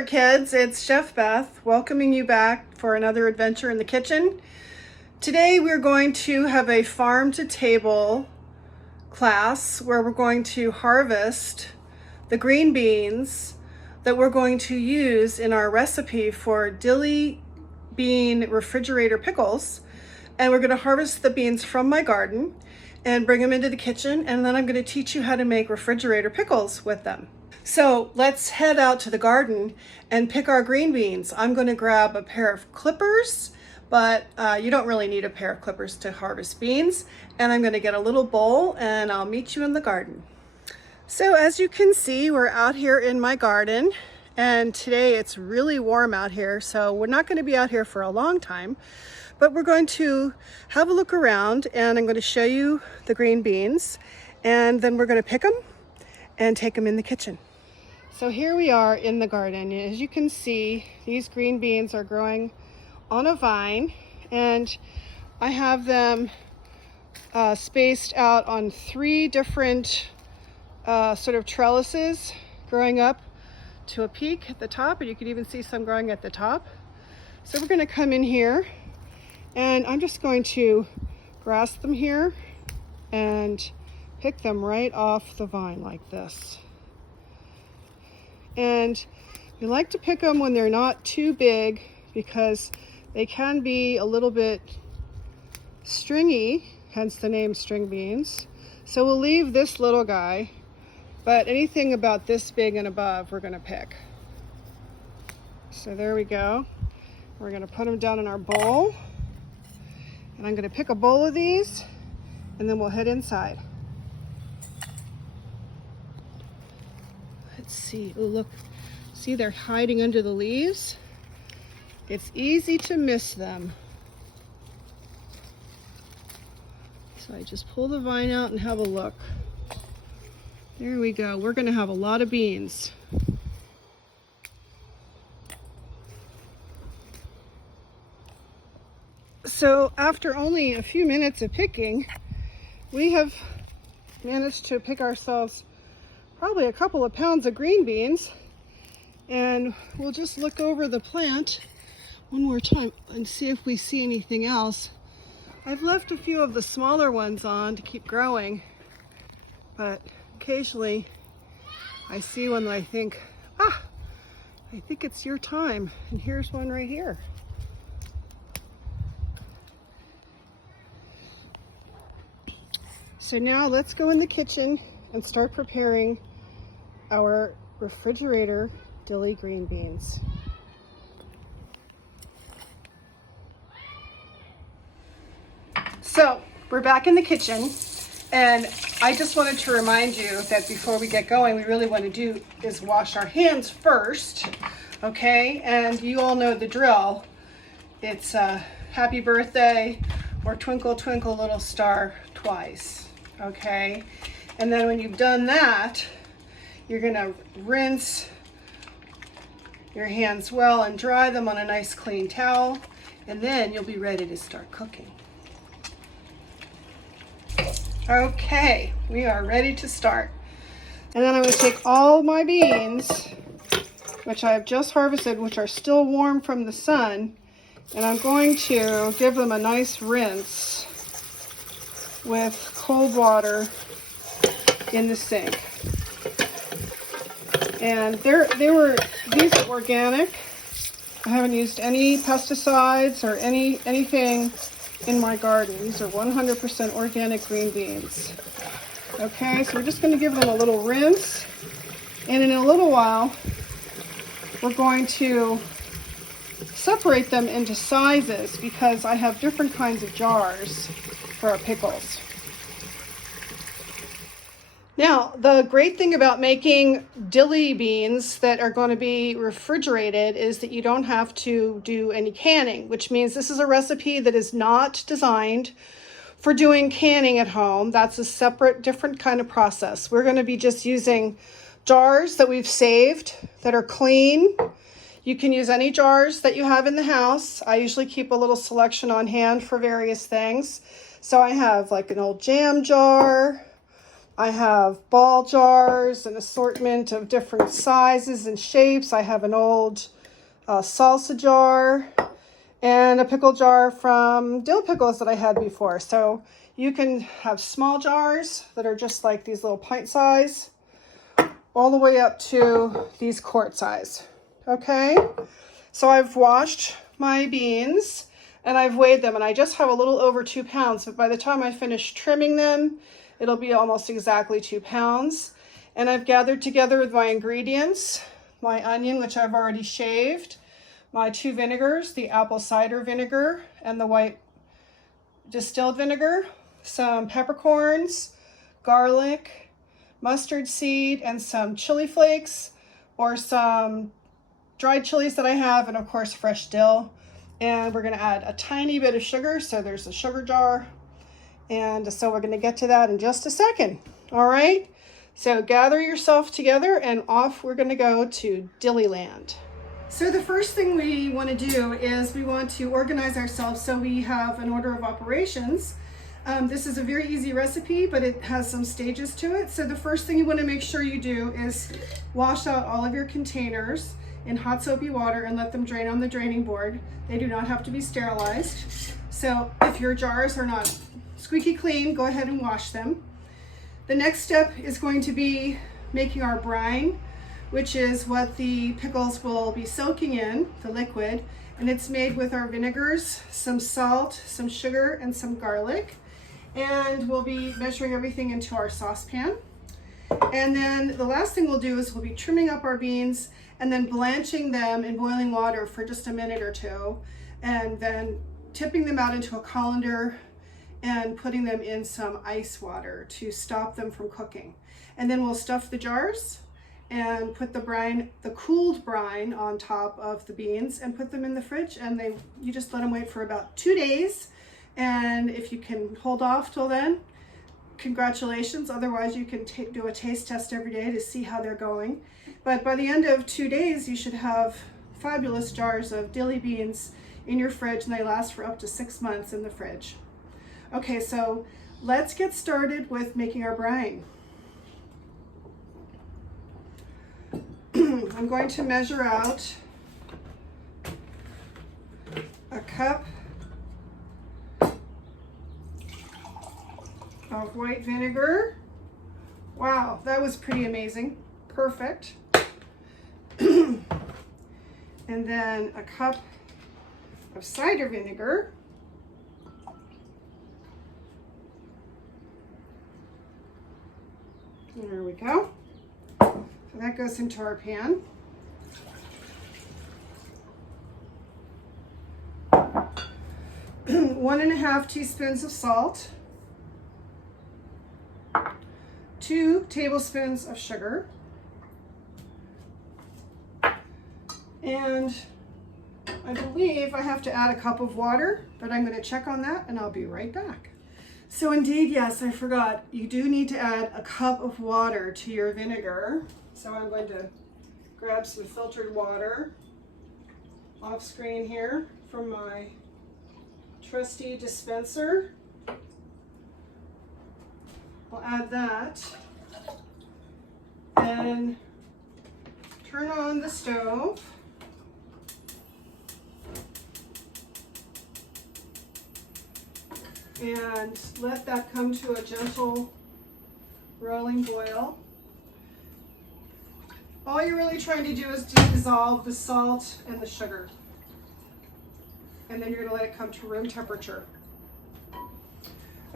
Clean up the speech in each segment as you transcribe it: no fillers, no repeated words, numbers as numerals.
there, kids. It's Chef Beth welcoming you back for another adventure in the kitchen. Today we're going to have a farm to table class where we're going to harvest the green beans that we're going to use in our recipe for dilly bean refrigerator pickles. And we're going to harvest the beans from my garden and bring them into the kitchen, and then I'm going to teach you how to make refrigerator pickles with them. So let's head out to the garden and pick our green beans. I'm going to grab a pair of clippers, but you don't really need a pair of clippers to harvest beans. And I'm going to get a little bowl and I'll meet you in the garden. So as you can see, we're out here in my garden, and today it's really warm out here. So we're not going to be out here for a long time, but we're going to have a look around and I'm going to show you the green beans, and then we're going to pick them and take them in the kitchen. So here we are in the garden. As you can see, these green beans are growing on a vine, and I have them spaced out on 3 different sort of trellises growing up to a peak at the top, and you can even see some growing at the top. So we're going to come in here, and I'm just going to grasp them here and pick them right off the vine like this. And we like to pick them when they're not too big because they can be a little bit stringy, hence the name string beans. So we'll leave this little guy, but anything about this big and above we're going to pick. So there we go. We're going to put them down in our bowl, and I'm going to pick a bowl of these, and then we'll head inside. Let's see. Oh, look. See, they're hiding under the leaves. It's easy to miss them. So I just pull the vine out and have a look. There we go. We're going to have a lot of beans. So after only a few minutes of picking, we have managed to pick ourselves probably a couple of pounds of green beans, and we'll just look over the plant one more time and see if we see anything else. I've left a few of the smaller ones on to keep growing, but occasionally I see one that I think, I think it's your time, and here's one right here. So now let's go in the kitchen and start preparing our refrigerator dilly green beans. So we're back in the kitchen, and I just wanted to remind you that before we get going, we really want to do is wash our hands first, okay? And you all know the drill. It's happy birthday or twinkle twinkle little star twice, okay? And then when you've done that, you're gonna rinse your hands well and dry them on a nice clean towel, and then you'll be ready to start cooking. Okay, we are ready to start. And then I'm going to take all my beans, which I have just harvested, which are still warm from the sun, and I'm going to give them a nice rinse with cold water in the sink. And these are organic. I haven't used any pesticides or anything in my garden. These are 100% organic green beans. Okay, so we're just going to give them a little rinse, and in a little while we're going to separate them into sizes because I have different kinds of jars for our pickles. Now, the great thing about making dilly beans that are going to be refrigerated is that you don't have to do any canning, which means this is a recipe that is not designed for doing canning at home. That's a separate, different kind of process. We're going to be just using jars that we've saved that are clean. You can use any jars that you have in the house. I usually keep a little selection on hand for various things. So I have like an old jam jar. I have ball jars, an assortment of different sizes and shapes. I have an old salsa jar and a pickle jar from dill pickles that I had before. So you can have small jars that are just like these little pint size, all the way up to these quart size. Okay, so I've washed my beans and I've weighed them, and I just have a little over 2 pounds, but by the time I finish trimming them, it'll be almost exactly 2 pounds. And I've gathered together my ingredients, my onion, which I've already shaved, my 2 vinegars, the apple cider vinegar and the white distilled vinegar, some peppercorns, garlic, mustard seed, and some chili flakes, or some dried chilies that I have, and of course fresh dill. And we're going to add a tiny bit of sugar, so there's a sugar jar. And so we're going to get to that in just a second. All right, so gather yourself together and off we're going to go to Dilly Land. So the first thing we want to do is we want to organize ourselves so we have an order of operations. This is a very easy recipe, but it has some stages to it. So the first thing you want to make sure you do is wash out all of your containers in hot soapy water and let them drain on the draining board. They do not have to be sterilized. So if your jars are not squeaky clean, go ahead and wash them. The next step is going to be making our brine, which is what the pickles will be soaking in, the liquid, and it's made with our vinegars, some salt, some sugar, and some garlic. And we'll be measuring everything into our saucepan. And then the last thing we'll do is we'll be trimming up our beans and then blanching them in boiling water for just a minute or two, and then tipping them out into a colander and putting them in some ice water to stop them from cooking. And then we'll stuff the jars and put the brine, the cooled brine, on top of the beans and put them in the fridge, and you just let them wait for about 2 days. And if you can hold off till then, congratulations. Otherwise, you can do a taste test every day to see how they're going. But by the end of 2 days, you should have fabulous jars of dilly beans in your fridge, and they last for up to 6 months in the fridge. Okay, so let's get started with making our brine. I'm going to measure out a cup of white vinegar. Wow, that was pretty amazing. Perfect. And then a cup of cider vinegar. There we go. So that goes into our pan. One and a half teaspoons of salt. 2 tablespoons of sugar. And I believe I have to add a cup of water, but I'm going to check on that and I'll be right back. So indeed, yes, I forgot. You do need to add a cup of water to your vinegar. So I'm going to grab some filtered water off screen here from my trusty dispenser. I'll add that and turn on the stove. And let that come to a gentle rolling boil. All you're really trying to do is dissolve the salt and the sugar. And then you're gonna let it come to room temperature.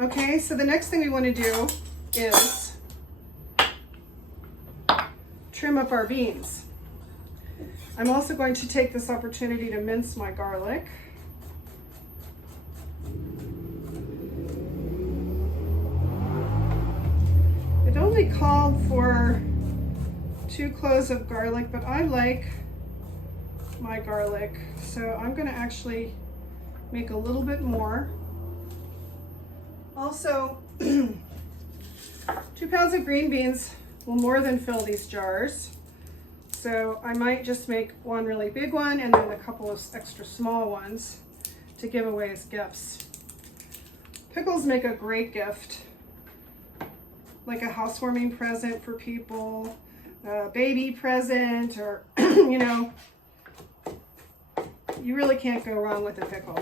Okay, so the next thing we want to do is trim up our beans. I'm also going to take this opportunity to mince my garlic. It only called for 2 cloves of garlic, but I like my garlic, so I'm going to actually make a little bit more. Also, 2 pounds of green beans will more than fill these jars. So I might just make one really big one and then a couple of extra small ones to give away as gifts. Pickles make a great gift. like a housewarming present for people, a baby present, or, you know, you really can't go wrong with a pickle.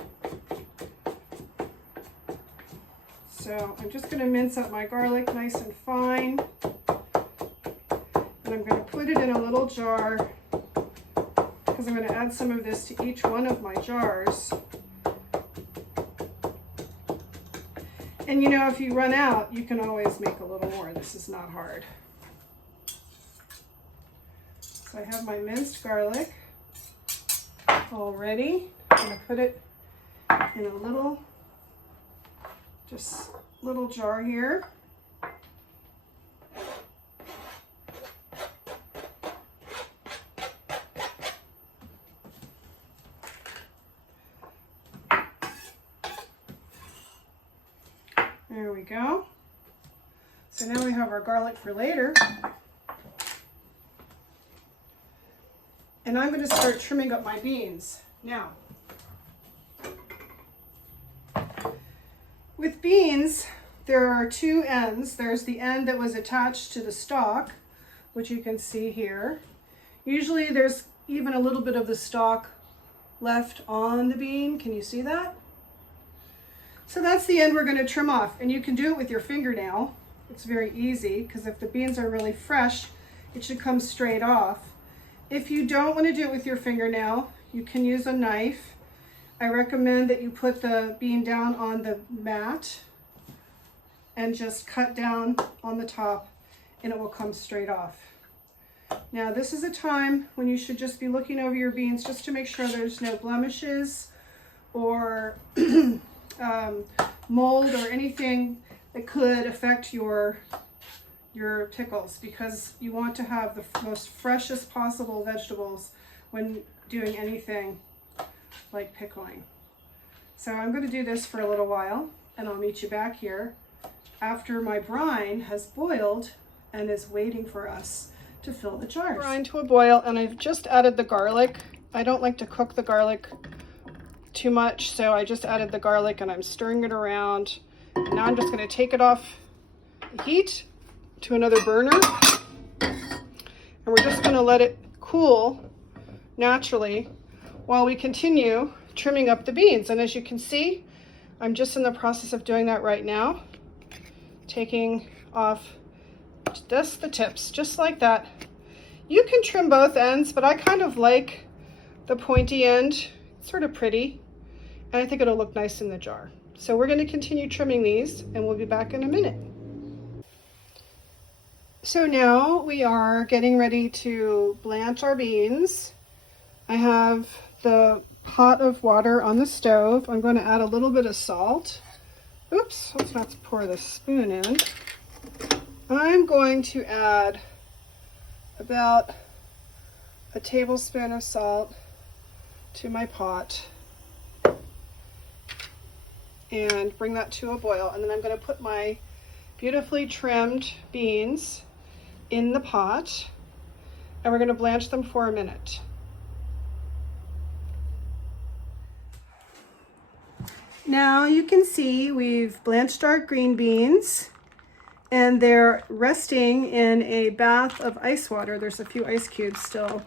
So I'm just going to mince up my garlic nice and fine. And I'm going to put it in a little jar because I'm going to add some of this to each one of my jars. And you know, if you run out, you can always make a little more. This is not hard. So I have my minced garlic all ready. I'm going to put it in a little jar here. There we go. So now we have our garlic for later. And I'm going to start trimming up my beans. Now, with beans, there are two ends. There's the end that was attached to the stalk, which you can see here. Usually there's even a little bit of the stalk left on the bean. Can you see that? So that's the end we're going to trim off, and you can do it with your fingernail. It's very easy because if the beans are really fresh, it should come straight off. If you don't want to do it with your fingernail, you can use a knife. I recommend that you put the bean down on the mat and just cut down on the top, and it will come straight off. Now this is a time when you should just be looking over your beans just to make sure there's no blemishes or mold or anything that could affect your pickles, because you want to have the most freshest possible vegetables when doing anything like pickling. So I'm going to do this for a little while, and I'll meet you back here after my brine has boiled and is waiting for us to fill the jars. Brine to a boil, and I've just added the garlic. I don't like to cook the garlic too much, so I just added the garlic and I'm stirring it around. And now I'm just going to take it off the heat to another burner, and we're just going to let it cool naturally while we continue trimming up the beans. And as you can see, I'm just in the process of doing that right now, taking off just the tips, just like that. You can trim both ends, but I kind of like the pointy end. It's sort of pretty, and I think it'll look nice in the jar. So we're going to continue trimming these, and we'll be back in a minute. So now we are getting ready to blanch our beans. I have the pot of water on the stove. I'm going to add a little bit of salt. Oops, let's not pour the spoon in. I'm going to add about a tablespoon of salt to my pot and bring that to a boil. And then I'm going to put my beautifully trimmed beans in the pot, and we're going to blanch them for a minute. Now you can see we've blanched our green beans, and they're resting in a bath of ice water. There's a few ice cubes still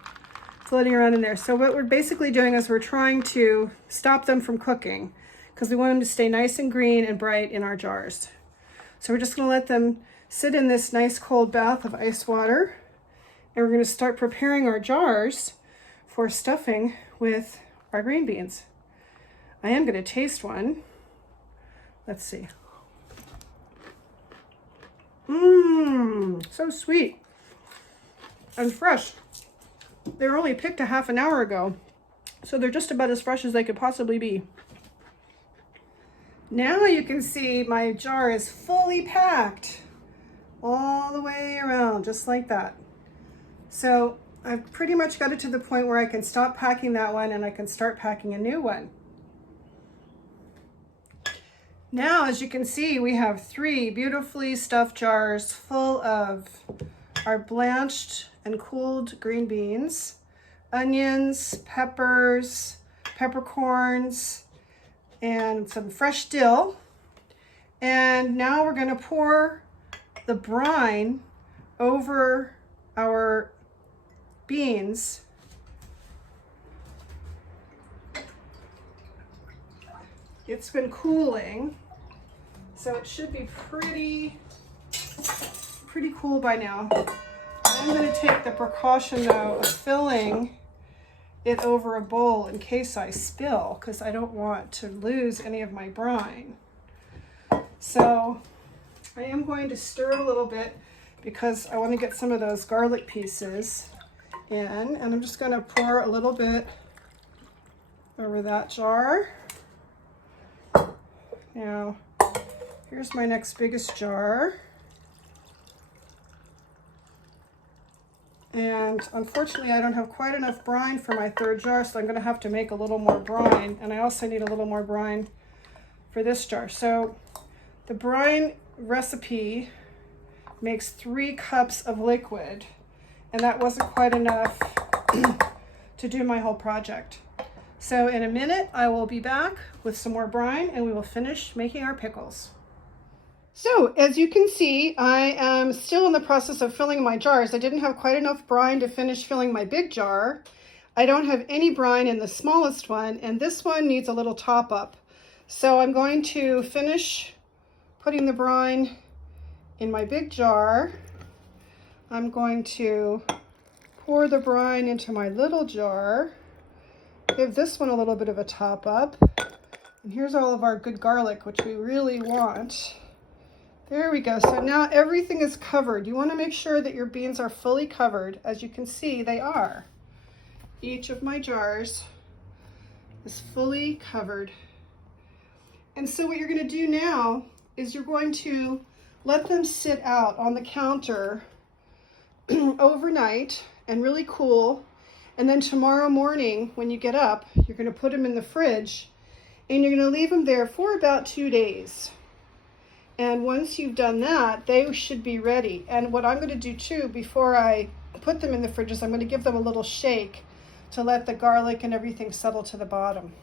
floating around in there. So what we're basically doing is we're trying to stop them from cooking because we want them to stay nice and green and bright in our jars. So we're just going to let them sit in this nice cold bath of ice water, and we're going to start preparing our jars for stuffing with our green beans. I am going to taste one. Let's see. So sweet and fresh. They were only picked a half an hour ago, so they're just about as fresh as they could possibly be. Now you can see my jar is fully packed all the way around, just like that. So I've pretty much got it to the point where I can stop packing that one and I can start packing a new one. Now, as you can see, we have 3 beautifully stuffed jars full of our blanched and cooled green beans, onions, peppers, peppercorns, and some fresh dill. And now we're going to pour the brine over our beans. It's been cooling, so it should be pretty cool by now. I'm going to take the precaution though of filling it over a bowl in case I spill, because I don't want to lose any of my brine. So I am going to stir it a little bit because I want to get some of those garlic pieces in, and I'm just going to pour a little bit over that jar. Now, here's my next biggest jar. And unfortunately, I don't have quite enough brine for my third jar, so I'm going to have to make a little more brine. And I also need a little more brine for this jar. So the brine recipe makes 3 cups of liquid, and that wasn't quite enough to do my whole project. So in a minute, I will be back with some more brine and we will finish making our pickles. So as you can see, I am still in the process of filling my jars. I didn't have quite enough brine to finish filling my big jar. I don't have any brine in the smallest one, and this one needs a little top up. So I'm going to finish putting the brine in my big jar. I'm going to pour the brine into my little jar. Give this one a little bit of a top up. And here's all of our good garlic, which we really want. There we go. So now everything is covered. You want to make sure that your beans are fully covered. As you can see, they are. Each of my jars is fully covered. And so what you're going to do now is you're going to let them sit out on the counter overnight and really cool. And then tomorrow morning when you get up, you're going to put them in the fridge and you're going to leave them there for about 2 days. And once you've done that, they should be ready. And what I'm going to do too, before I put them in the fridge, is I'm going to give them a little shake to let the garlic and everything settle to the bottom.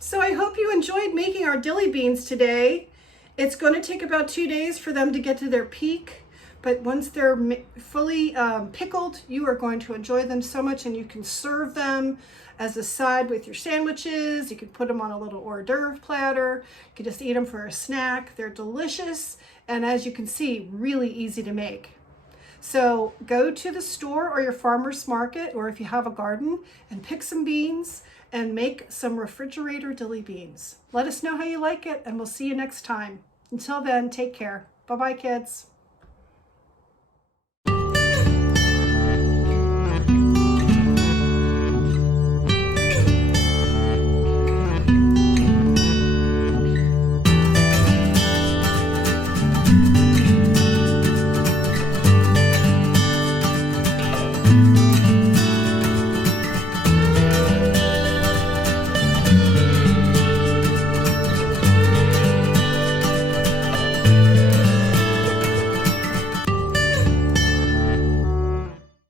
So I hope you enjoyed making our dilly beans today. It's going to take about 2 days for them to get to their peak. But once they're fully pickled, you are going to enjoy them so much, and you can serve them as a side with your sandwiches. You could put them on a little hors d'oeuvre platter. You could just eat them for a snack. They're delicious, and as you can see, really easy to make. So go to the store or your farmer's market, or if you have a garden, and pick some beans and make some refrigerator dilly beans. Let us know how you like it, and we'll see you next time. Until then, take care. Bye-bye, kids.